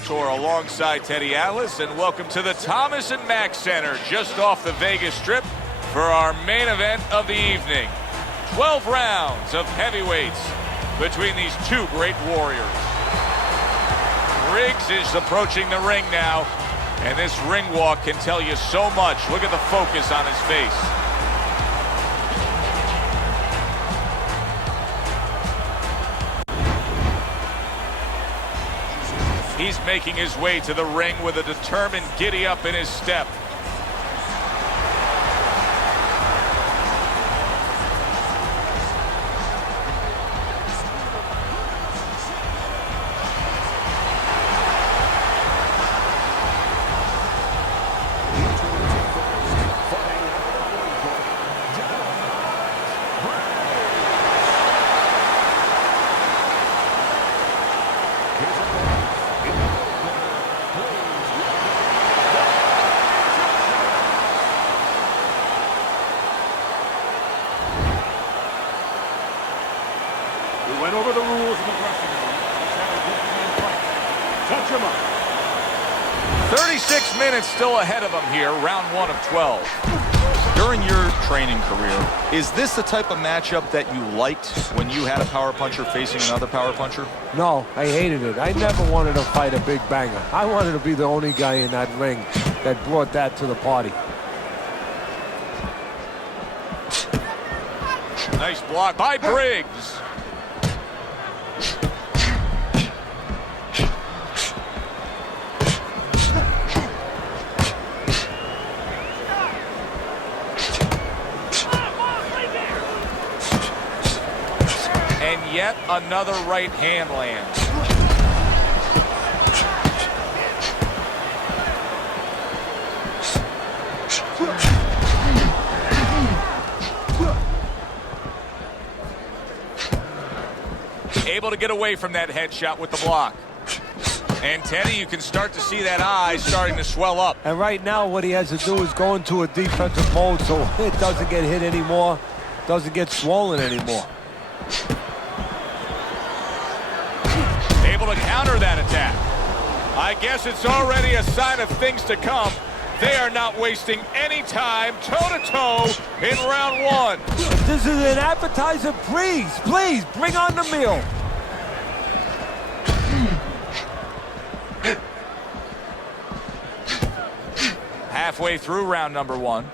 Sator alongside Teddy Atlas, and welcome to the Thomas and Mack Center just off the Vegas Strip for our main event of the evening. 12 rounds of heavyweights between these two great warriors. Briggs is approaching the ring now, and this ring walk can tell you so much. Look at the focus on his face. He's making his way to the ring with a determined giddy-up in his step. We went over the rules in the dressing room. Let's have a good fight. Touch him up. 36 minutes still ahead of him here, round 1 of 12. During your training career, is this the type of matchup that you liked when you had a power puncher facing another power puncher? No, I hated it. I never wanted to fight a big banger. I wanted to be the only guy in that ring that brought that to the party. Nice block by Briggs. And yet another right hand lands. Able to get away from that headshot with the block. And Teddy, you can start to see that eye starting to swell up. And right now what he has to do is go into a defensive mode so it doesn't get hit anymore, doesn't get swollen anymore. Able to counter that attack. I guess it's already a sign of things to come. They are not wasting any time toe-to-toe in round 1. If this is an appetizer, please, bring on the meal. Halfway through round number 1.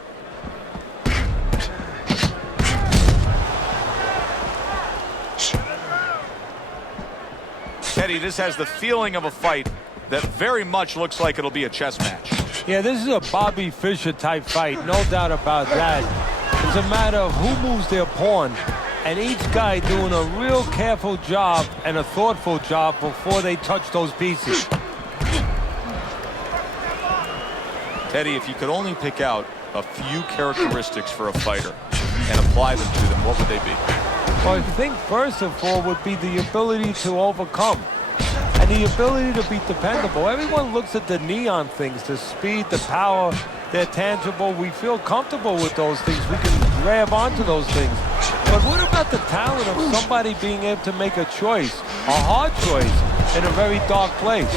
Teddy, this has the feeling of a fight that very much looks like it'll be a chess match. Yeah, this is a Bobby Fischer type fight, no doubt about that. It's a matter of who moves their pawn, and each guy doing a real careful job and a thoughtful job before they touch those pieces. Teddy, if you could only pick out a few characteristics for a fighter and apply them to them, what would they be? Well, I think first of all would be the ability to overcome and the ability to be dependable. Everyone looks at the neon things, the speed, the power, they're tangible. We feel comfortable with those things. We can grab onto those things. But what about the talent of somebody being able to make a choice, a hard choice, in a very dark place?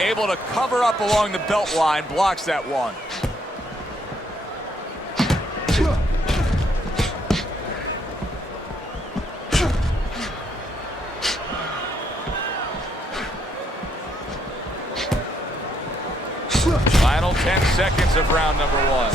Able to cover up along the belt line, blocks that one. Final 10 seconds of round number 1.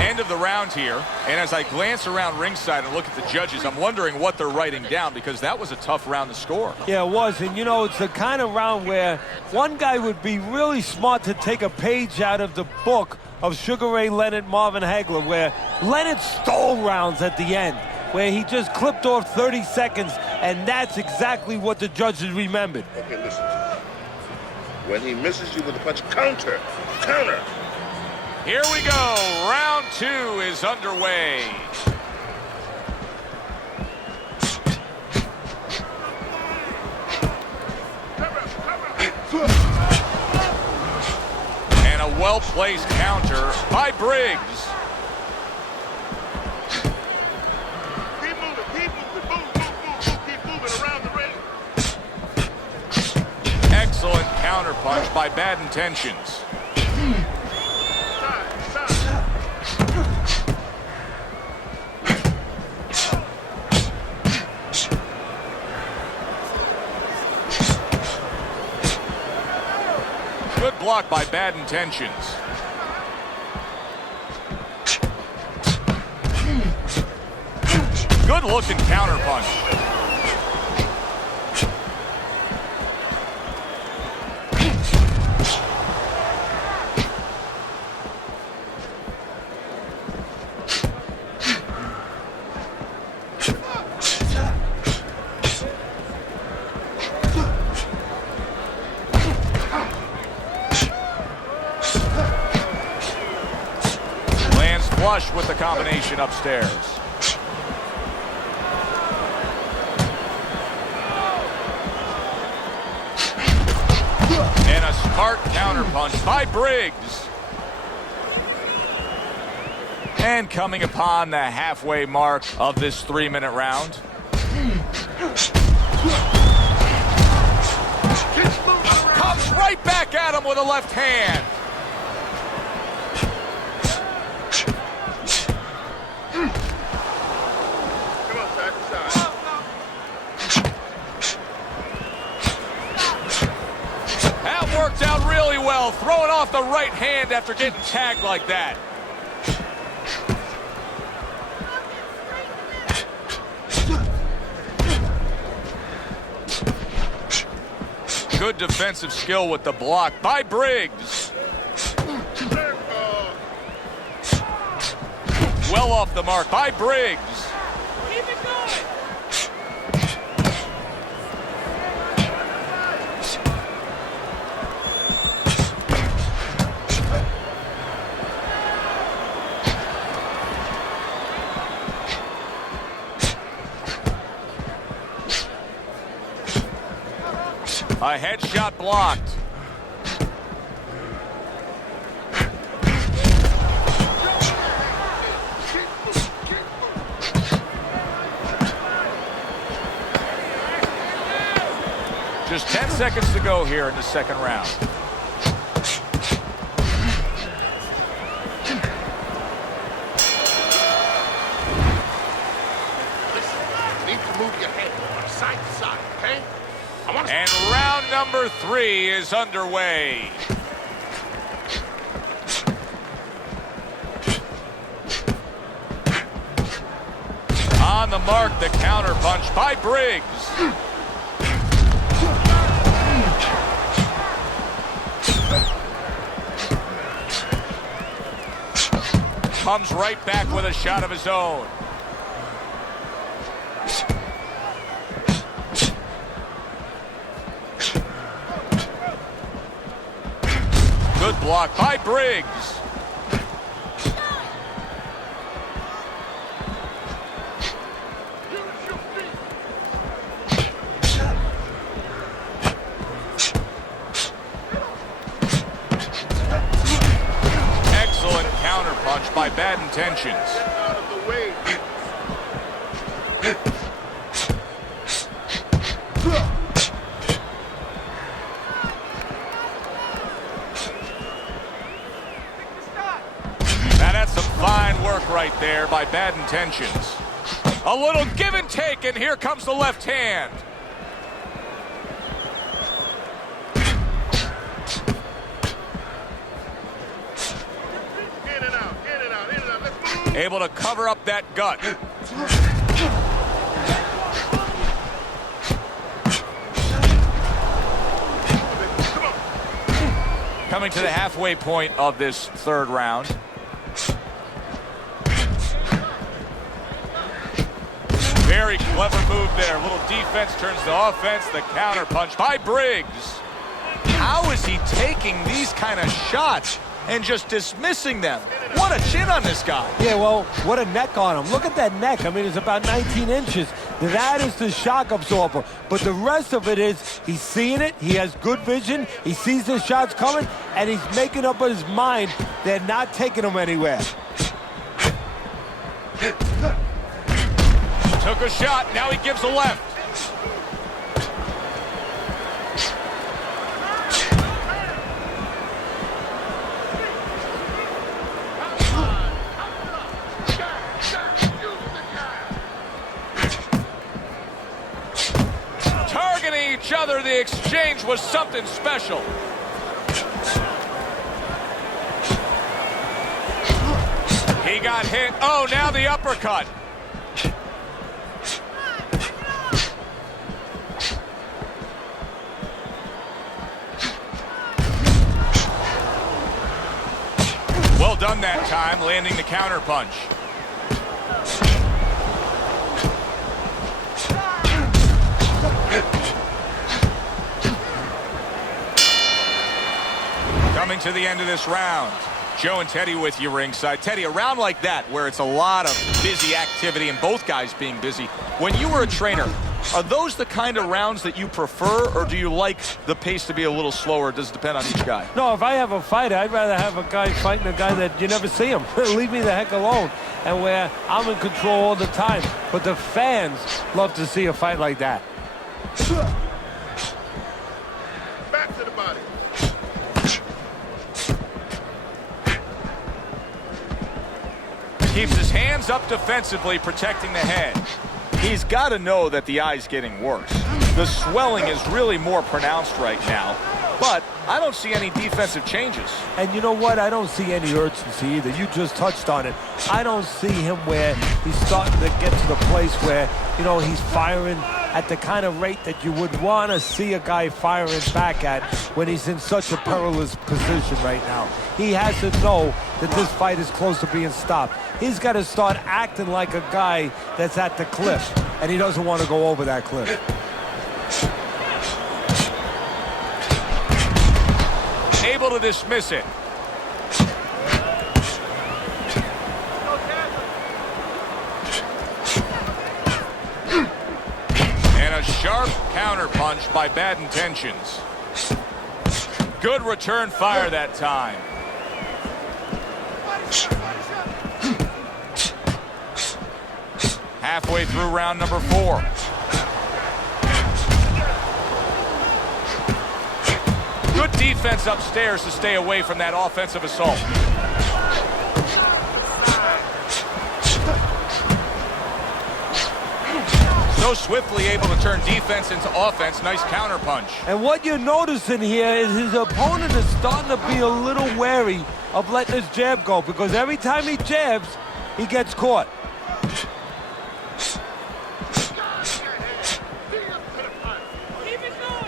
End of the round here, and as I glance around ringside and look at the judges, I'm wondering what they're writing down, because that was a tough round to score. Yeah, it was, and you know, it's the kind of round where one guy would be really smart to take a page out of the book of Sugar Ray Leonard, Marvin Hagler, where Leonard stole rounds at the end, where he just clipped off 30 seconds, and that's exactly what the judges remembered. Okay, listen. When he misses you with a punch, counter. Here we go. Round 2 is underway. well-placed counter by Briggs. Keep moving, keep moving around the ring. Excellent counterpunch by Bad Intentions. Good block by Bad Intentions. Good looking counterpunch. Flush with the combination upstairs. And a smart counterpunch by Briggs. And coming upon the halfway mark of this 3-minute round. Comes right back at him with a left hand. Worked out really well, throwing off the right hand after getting tagged like that. Good defensive skill with the block by Briggs. Well off the mark by Briggs. Keep it going. A headshot blocked. Just 10 seconds to go here in the second round. You need to move your head from side to side, okay? And round number 3 is underway. On the mark, the counterpunch by Briggs. Comes right back with a shot of his own. Good block by Briggs. Excellent counterpunch by Bad Intentions. Out of the way. Now that's some fine work right there by Bad Intentions. A little give and take, and here comes the left hand. In and out, in and out, in and out. Let's move. Able to cover up that gut. Coming to the halfway point of this third round. Very clever move there. A little defense turns to offense. The counter punch by Briggs. How is he taking these kind of shots and just dismissing them? What a chin on this guy. Yeah, well, what a neck on him. Look at that neck. I mean, it's about 19 inches. That is the shock absorber. But the rest of it is he's seeing it, he has good vision, he sees the shots coming, and he's making up in his mind they're not taking him anywhere. Took a shot, now he gives a left. Targeting each other, the exchange was something special. He got hit. Oh, now the uppercut. Well done that time, landing the counter punch. Coming to the end of this round. Joe and Teddy with you ringside. Teddy, a round like that where it's a lot of busy activity and both guys being busy. When you were a trainer, are those the kind of rounds that you prefer, or do you like the pace to be a little slower? Does it depend on each guy? No, if I have a fight, I'd rather have a guy fighting a guy that you never see him. Leave me the heck alone. And where I'm in control all the time. But the fans love to see a fight like that. Back to the body. Keeps his hands up defensively, protecting the head. He's got to know that the eye's getting worse. The swelling is really more pronounced right now, but I don't see any defensive changes. And you know what? I don't see any urgency either. You just touched on it. I don't see him where he's starting to get to the place where, you know, he's firing at the kind of rate that you would want to see a guy firing back at when he's in such a perilous position right now. He has to know that this fight is close to being stopped. He's got to start acting like a guy that's at the cliff, and he doesn't want to go over that cliff. Able to dismiss it. And a sharp counter punch by Bad Intentions. Good return fire that time. Halfway through round number 4. Good defense upstairs to stay away from that offensive assault. So swiftly able to turn defense into offense. Nice counter punch. And what you're noticing here is his opponent is starting to be a little wary of letting his jab go, because every time he jabs, he gets caught. Keep it going.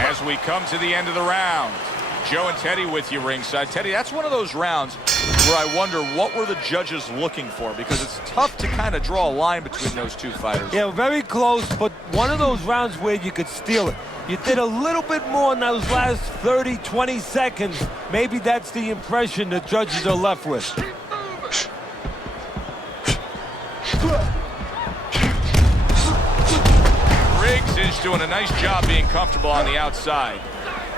As we come to the end of the round, Joe and Teddy with you ringside. Teddy, that's one of those rounds where I wonder what were the judges looking for, because it's tough to kind of draw a line between those two fighters. Yeah, very close, but one of those rounds where you could steal it. You did a little bit more in those last 30, 20 seconds. Maybe that's the impression the judges are left with. Briggs is doing a nice job being comfortable on the outside.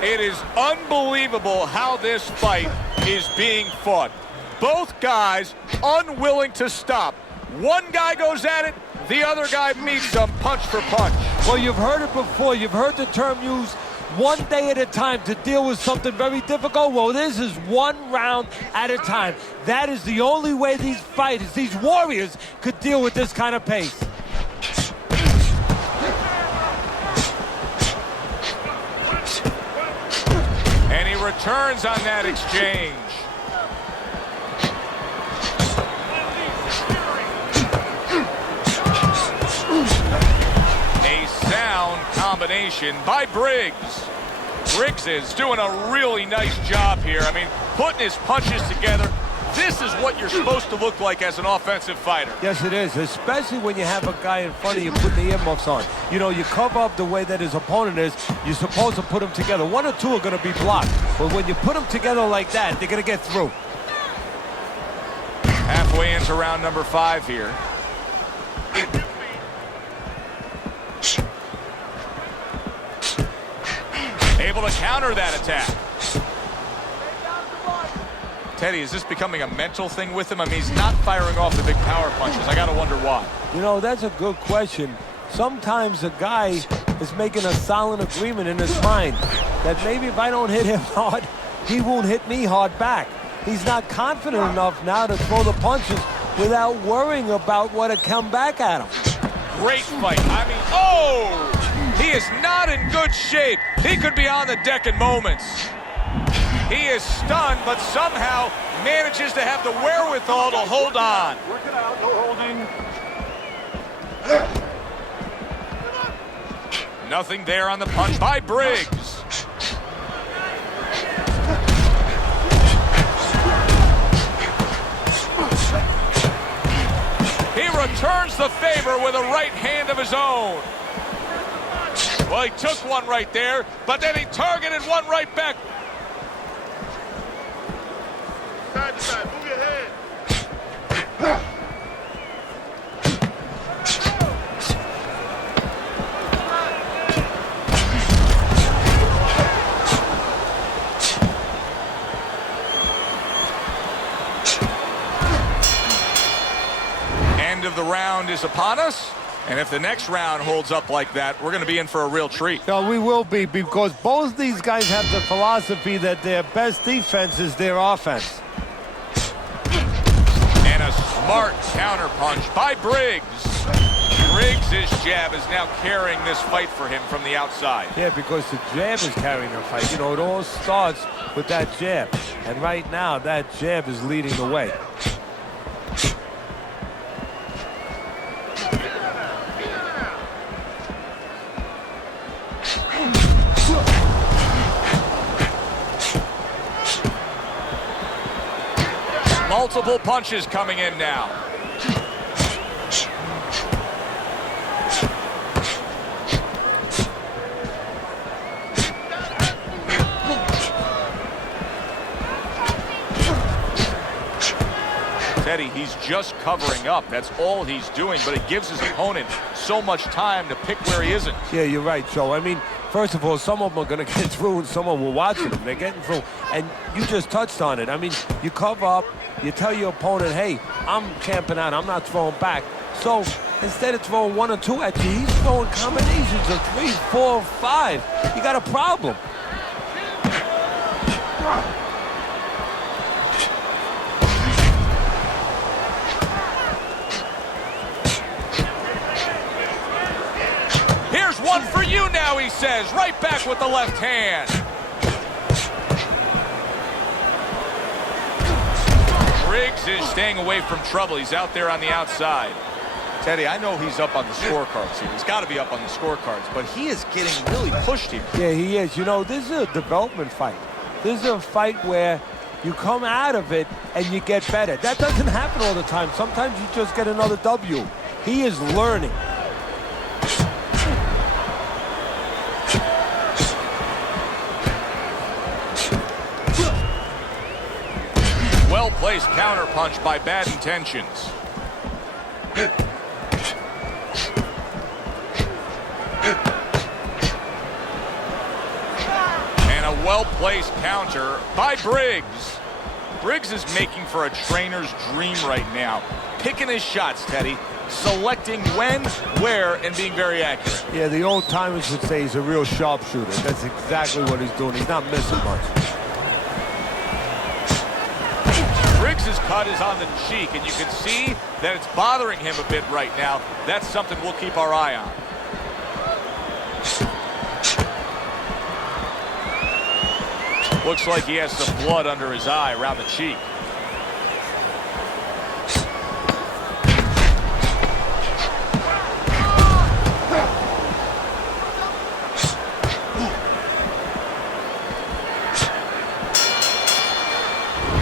It is unbelievable how this fight is being fought. Both guys unwilling to stop. One guy goes at it, the other guy meets them punch for punch. Well, you've heard it before. You've heard the term used, one day at a time to deal with something very difficult. Well, this is one round at a time. That is the only way these fighters, these warriors, could deal with this kind of pace. And he returns on that exchange. A sound combination by Briggs. Briggs is doing a really nice job here. I mean, putting his punches together. This is what you're supposed to look like as an offensive fighter. Yes, it is, especially when you have a guy in front of you putting the earmuffs on. You know, you cover up the way that his opponent is. You're supposed to put them together. One or two are going to be blocked. But when you put them together like that, they're going to get through. Halfway into round number 5 here. Able to counter that attack. Teddy, is this becoming a mental thing with him? I mean, he's not firing off the big power punches. I got to wonder why. You know, that's a good question. Sometimes a guy is making a silent agreement in his mind that maybe if I don't hit him hard, he won't hit me hard back. He's not confident enough now to throw the punches without worrying about what will come back at him. Great fight. I mean, oh! He is not in good shape. He could be on the deck in moments. He is stunned, but somehow manages to have the wherewithal to hold on. Work it out, no holding. Nothing there on the punch by Briggs. He returns the favor with a right hand of his own. Well, he took one right there, but then he targeted one right back. Side to side, move your head. End of the round is upon us. And if the next round holds up like that, we're going to be in for a real treat. No, we will be, because both these guys have the philosophy that their best defense is their offense. And a smart counterpunch by Briggs. Briggs' jab is now carrying this fight for him from the outside. Yeah, because the jab is carrying the fight. You know, it all starts with that jab. And right now, that jab is leading the way. Multiple punches coming in now. Teddy, he's just covering up. That's all he's doing, but it gives his opponent so much time to pick where he isn't. Yeah, you're right, Joe. I mean, first of all, some of them are going to get through and some of them will watch them. They're getting through. And you just touched on it. I mean, you cover up, you tell your opponent, hey, I'm camping out, I'm not throwing back. So instead of throwing one or two at you, he's throwing combinations of 3, 4, 5. You got a problem. Here's one for you now, he says, right back with the left hand. Briggs is staying away from trouble. He's out there on the outside. Teddy, I know he's up on the scorecards here. He's got to be up on the scorecards, but he is getting really pushed here. Yeah, he is. You know, this is a development fight. This is a fight where you come out of it and you get better. That doesn't happen all the time. Sometimes you just get another W. He is learning. Well-placed counterpunch by Bad Intentions. And a well-placed counter by Briggs. Briggs is making for a trainer's dream right now. Picking his shots, Teddy. selecting when, where, and being very accurate. Yeah, the old timers would say he's a real sharpshooter. That's exactly what he's doing. He's not missing much. Briggs' cut is on the cheek, and you can see that it's bothering him a bit right now. That's something we'll keep our eye on. Looks like he has some blood under his eye around the cheek.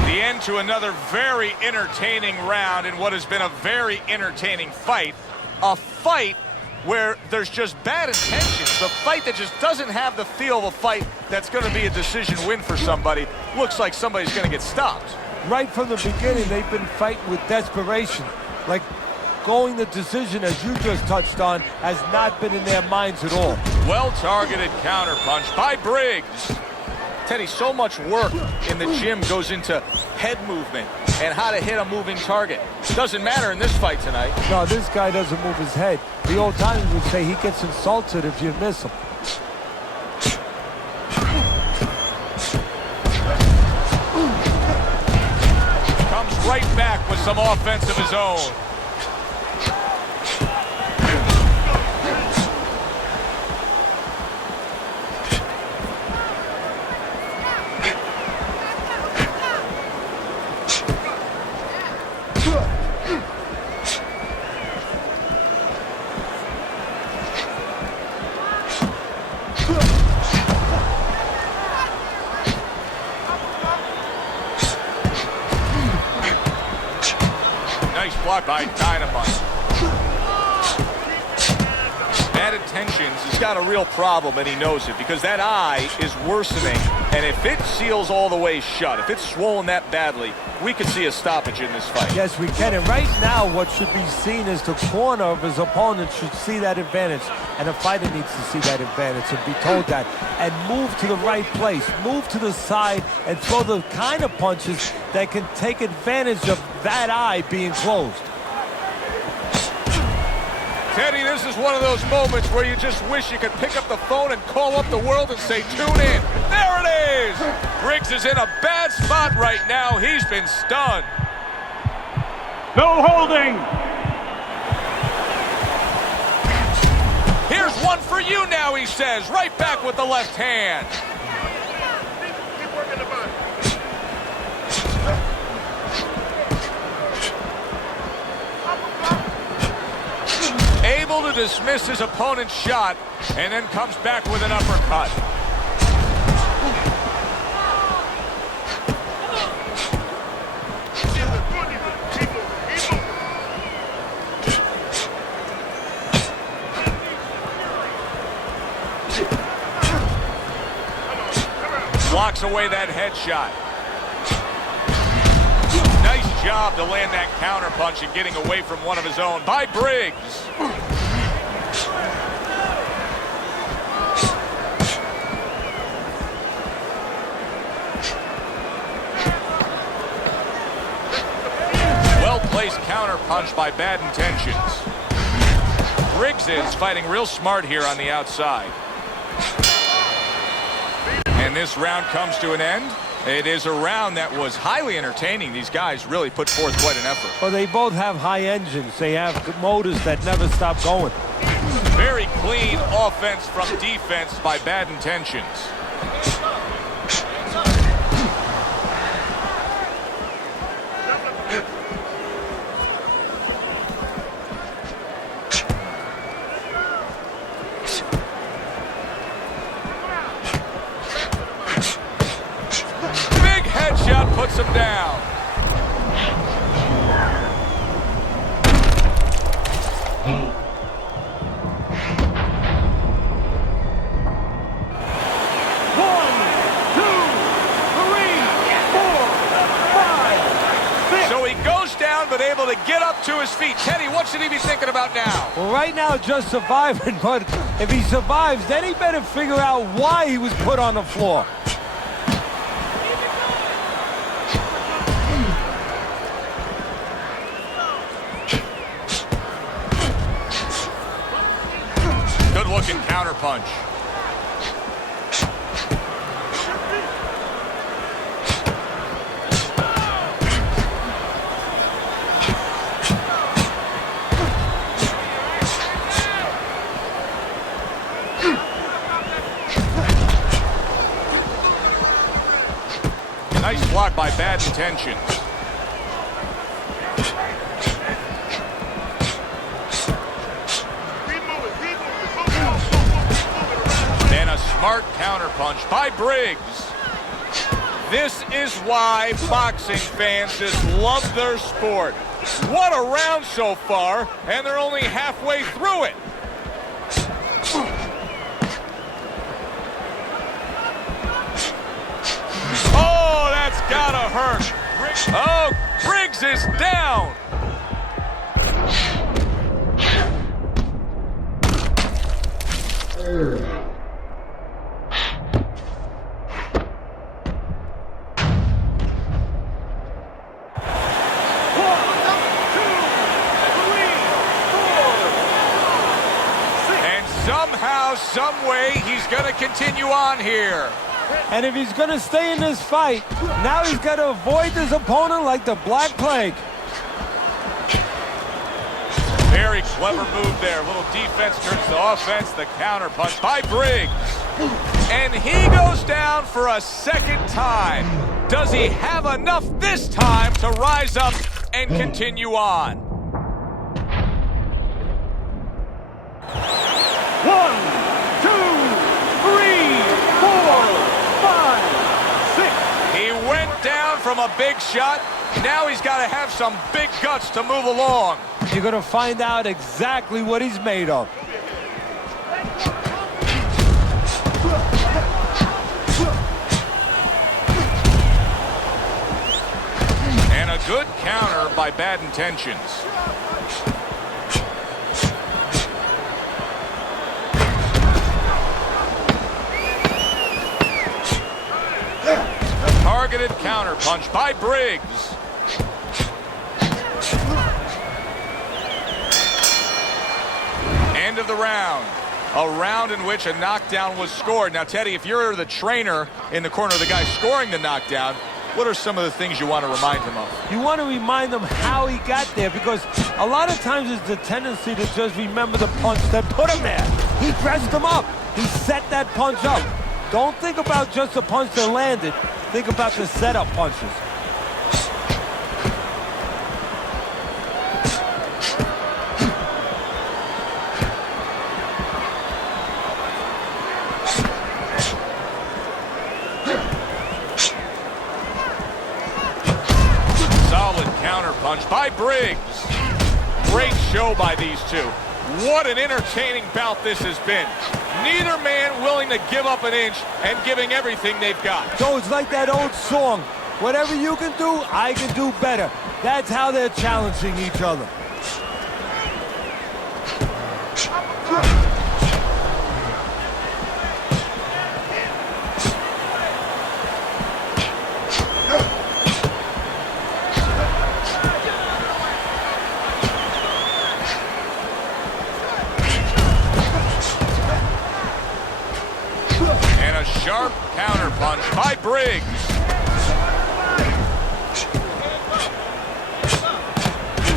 The end to another very entertaining round in what has been a very entertaining fight. A fight where there's just bad intentions. The fight that just doesn't have the feel of a fight that's going to be a decision win for somebody. Looks like somebody's going to get stopped. Right from the beginning, they've been fighting with desperation. Like going the decision, as you just touched on, has not been in their minds at all. Well-targeted counterpunch by Briggs. Teddy, so much work in the gym goes into head movement and how to hit a moving target. Doesn't matter in this fight tonight. No, this guy doesn't move his head. The old timers would say he gets insulted if you miss him. Comes right back with some offense of his own. Nice block by Dynamite. Bad intentions. He's got a real problem, and he knows it, because that eye is worsening. And if it seals all the way shut, if it's swollen that badly, we could see a stoppage in this fight. Yes, we can. And right now, what should be seen is the corner of his opponent should see that advantage. And the fighter needs to see that advantage and be told that. And move to the right place. Move to the side and throw the kind of punches that can take advantage of that eye being closed. Teddy, this is one of those moments where you just wish you could pick up the phone and call up the world and say, tune in. There it is! Briggs is in a bad spot right now. He's been stunned. No holding. Here's one for you now, he says. Right back with the left hand. Keep working the body. Able to dismiss his opponent's shot, and then comes back with an uppercut. Blocks away that headshot. Nice job to land that counterpunch and getting away from one of his own by Briggs. Well-placed counterpunch by Bad Intentions. Briggs is fighting real smart here on the outside. And this round comes to an end. It is a round that was highly entertaining. These guys really put forth quite an effort. Well, they both have high engines. They have motors that never stop going. Very clean offense from defense by Bad Intentions. Puts him down. So he goes down, but able to get up to his feet. Teddy, what should he be thinking about now? Well, right now, just surviving. But if he survives, then he better figure out why he was put on the floor. looking counter punch. Nice block by Bad Intentions. And a smart counterpunch by Briggs. This is why boxing fans just love their sport. What a round so far, and they're only halfway through it. Oh, that's gotta hurt. Oh, Briggs is down. Somehow, some way, he's going to continue on here. And if he's going to stay in this fight, now he's got to avoid his opponent like the Black Plague. Very clever move there. A little defense turns to offense. The counter punch by Briggs. And he goes down for a second time. Does he have enough this time to rise up and continue on? 1, 2, 3, 4, 5, 6. He went down from a big shot. Now he's got to have some big guts to move along. You're going to find out exactly what he's made of. And a good counter by Bad Intentions. Targeted counter punch by Briggs. End of the round. A round in which a knockdown was scored. Now, Teddy, if you're the trainer in the corner of the guy scoring the knockdown, what are some of the things you want to remind him of? You want to remind him how he got there, because a lot of times it's the tendency to just remember the punch that put him there. He dressed him up. He set that punch up. Don't think about just the punch that landed. Think about the setup punches. Solid counter punch by Briggs. Great show by these two. What an entertaining bout this has been. Neither man willing to give up an inch and giving everything they've got. So it's like that old song, whatever you can do, I can do better. That's how they're challenging each other. Sharp counter punch by Briggs.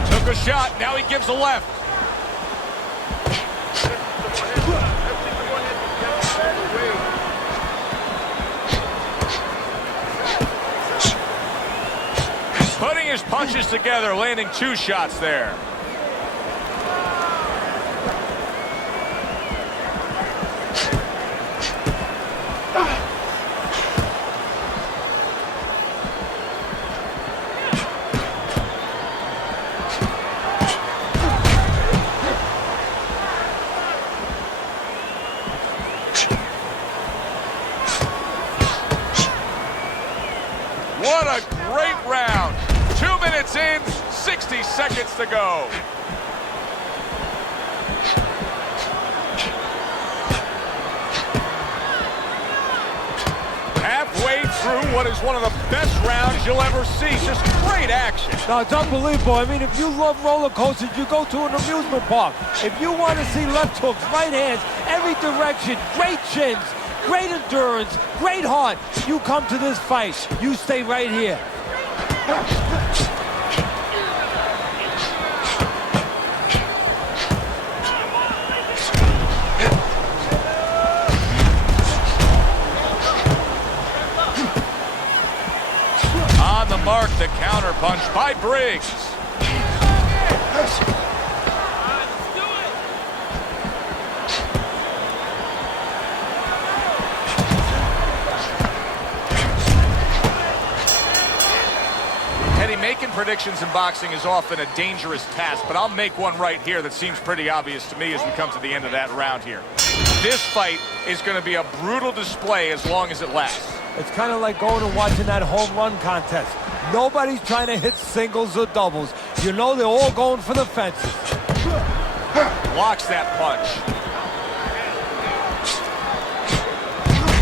Took a shot, now he gives a left. Putting his punches together, landing 2 shots there. What a great round. 2 minutes in, 60 seconds to go. Halfway through what is one of the best rounds you'll ever see. Just great action. No, it's unbelievable. I mean, if you love roller coasters, you go to an amusement park. If you want to see left hooks, right hands, every direction, great chins, great endurance, great heart. You come to this fight, you stay right here. On the mark, the counter punch by Briggs. Teddy, making predictions in boxing is often a dangerous task, but I'll make one right here that seems pretty obvious to me as we come to the end of that round here. This fight is going to be a brutal display as long as it lasts. It's kind of like going and watching that home run contest. Nobody's trying to hit singles or doubles. You know they're all going for the fences. Blocks that punch.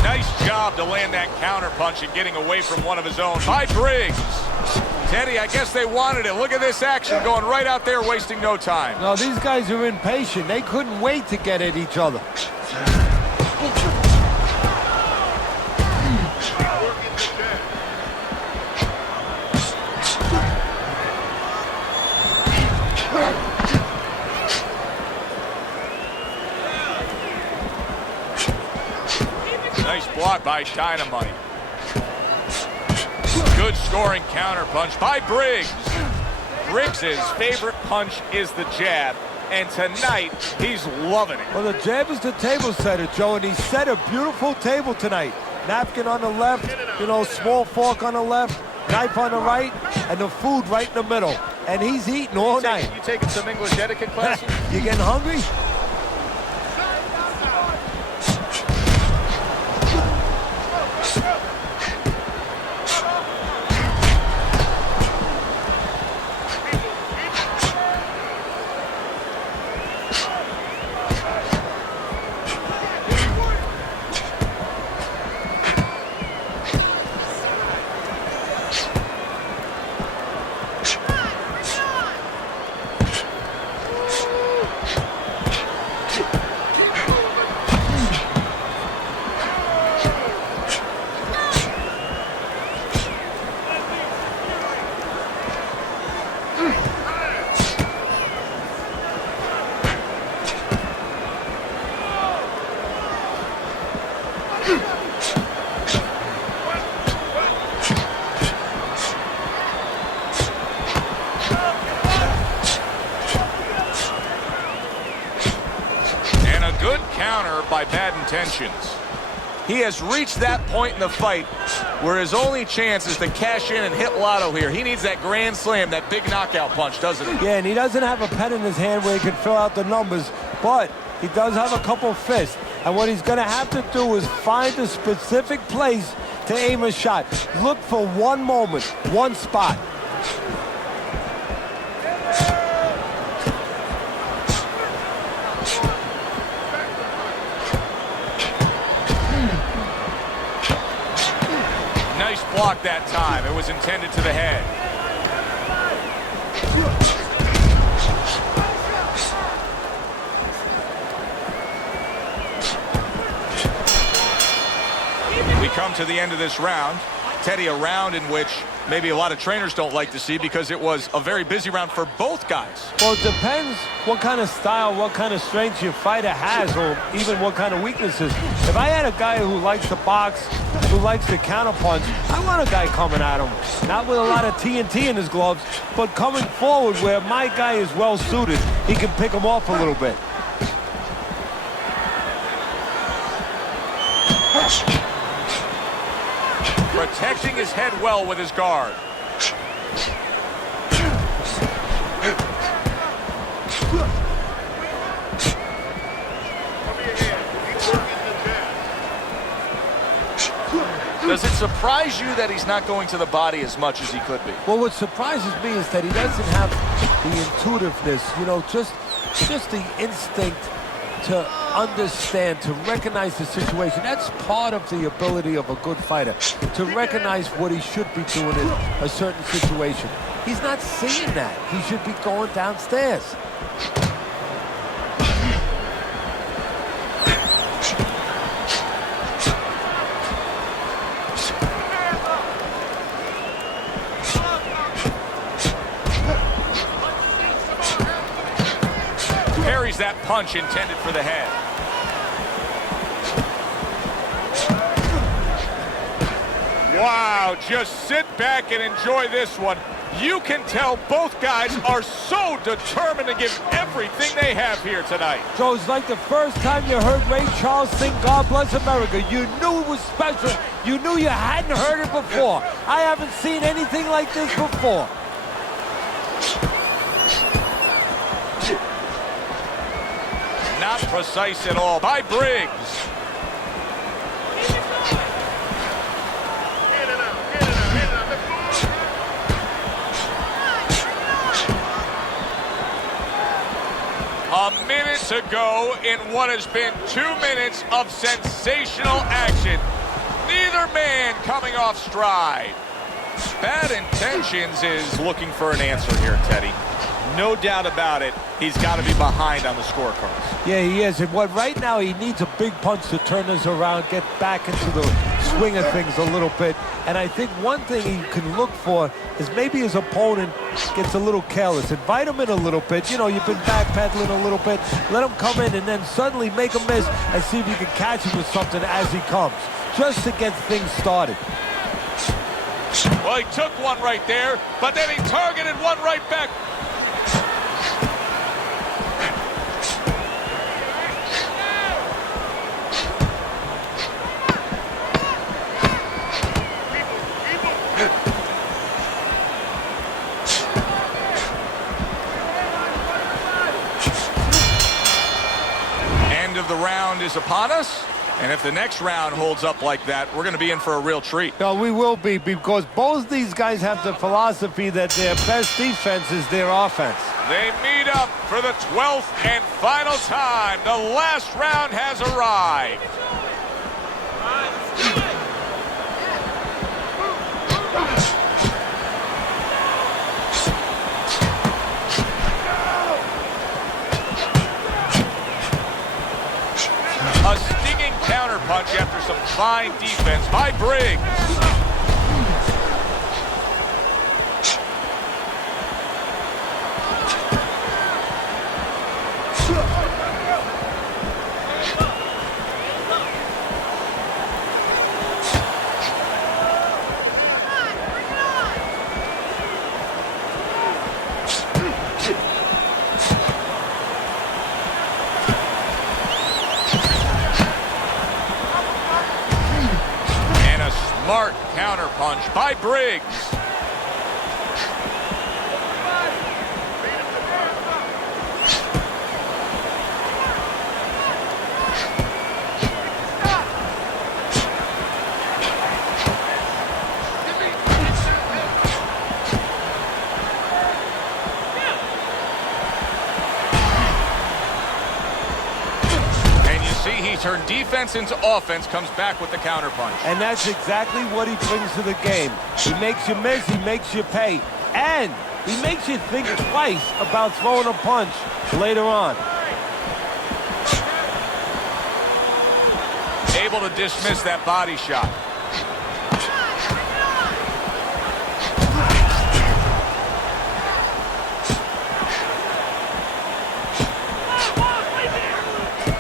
Nice job to land that counter punch and getting away from one of his own by Briggs. Teddy, I guess they wanted it. Look at this action going right out there, wasting no time. No, these guys are impatient. They couldn't wait to get at each other. Nice block by Dynamite. Good scoring counter punch by Briggs. Briggs' favorite punch is the jab, and tonight he's loving it. Well, the jab is the table setter, Joe, and he set a beautiful table tonight. Napkin on the left, you know, small fork on the left, knife on the right, and the food right in the middle. And he's eating all night. You taking some English etiquette classes? You getting hungry? Good counter by Bad Intentions. He has reached that point in the fight where his only chance is to cash in and hit lotto here. He needs that grand slam, that big knockout punch, doesn't he? Yeah, and he doesn't have a pen in his hand where he can fill out the numbers, but he does have a couple fists. And what he's going to have to do is find a specific place to aim a shot. Look for one moment, one spot. Nice block that time. It was intended to the head. We come to the end of this round. Teddy, a round in which maybe a lot of trainers don't like to see because it was a very busy round for both guys. Well, it depends what kind of style, what kind of strength your fighter has, or even what kind of weaknesses. If I had a guy who likes to box, who likes to counterpunch, I want a guy coming at him. Not with a lot of TNT in his gloves, but coming forward where my guy is well suited. He can pick him off a little bit. Protecting his head well with his guard. Does it surprise you that he's not going to the body as much as he could be? Well, what surprises me is that he doesn't have the intuitiveness, you know, just the instinct to understand, to recognize the situation. That's part of the ability of a good fighter, to recognize what he should be doing in a certain situation. He's not seeing that. He should be going downstairs. parries that punch intended for the head. Wow, just sit back and enjoy this one. You can tell both guys are so determined to give everything they have here tonight. So it's like the first time you heard Ray Charles sing God Bless America. You knew it was special. You knew you hadn't heard it before. I haven't seen anything like this before. Not precise at all by Briggs. A minute to go in what has been 2 minutes of sensational action. Neither man coming off stride. Bad Intentions is looking for an answer here, Teddy. No doubt about it, he's got to be behind on the scorecards. Yeah, he is. And what right now he needs a big punch to turn this around, get back into the swing of things a little bit. And I think one thing he can look for is maybe his opponent gets a little careless. Invite him in a little bit. You know, you've been backpedaling a little bit. Let him come in and then suddenly make a miss and see if you can catch him with something as he comes, just to get things started. Well, he took one right there, but then he targeted one right back. End of the round is upon us. And if the next round holds up like that, we're going to be in for a real treat. No, we will be, because both these guys have the philosophy that their best defense is their offense. They meet up for the 12th and final time. The last round has arrived. A stinging counterpunch after some fine defense by Briggs. Smart counterpunch by Briggs. He turned defense into offense, comes back with the counterpunch. And that's exactly what he brings to the game. He makes you miss, he makes you pay, and he makes you think twice about throwing a punch later on. Able to dismiss that body shot.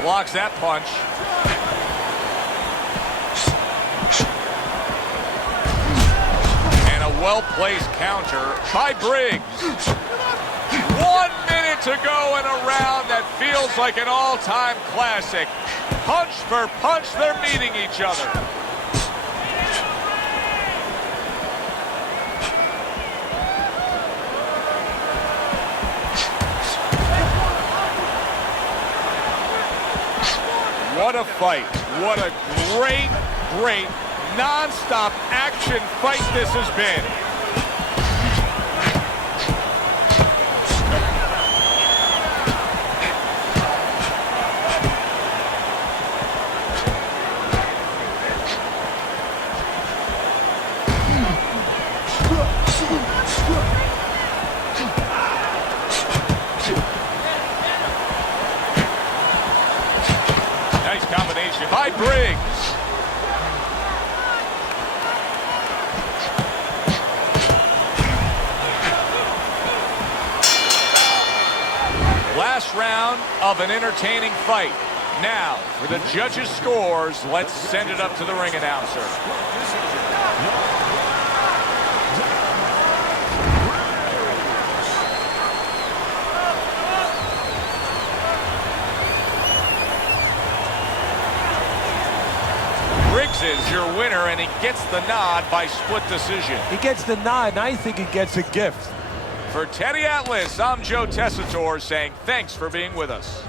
Blocks that punch. And a well-placed counter by Briggs. 1 minute to go in a round that feels like an all-time classic. Punch for punch, they're meeting each other. What a fight. What a great, great, non-stop action fight this has been. Nice combination by Briggs. last round of an entertaining fight. Now, for the judges' scores, let's send it up to the ring announcer. Briggs is your winner, and he gets the nod by split decision. He gets the nod, and I think he gets a gift. For Teddy Atlas, I'm Joe Tessitore saying thanks for being with us.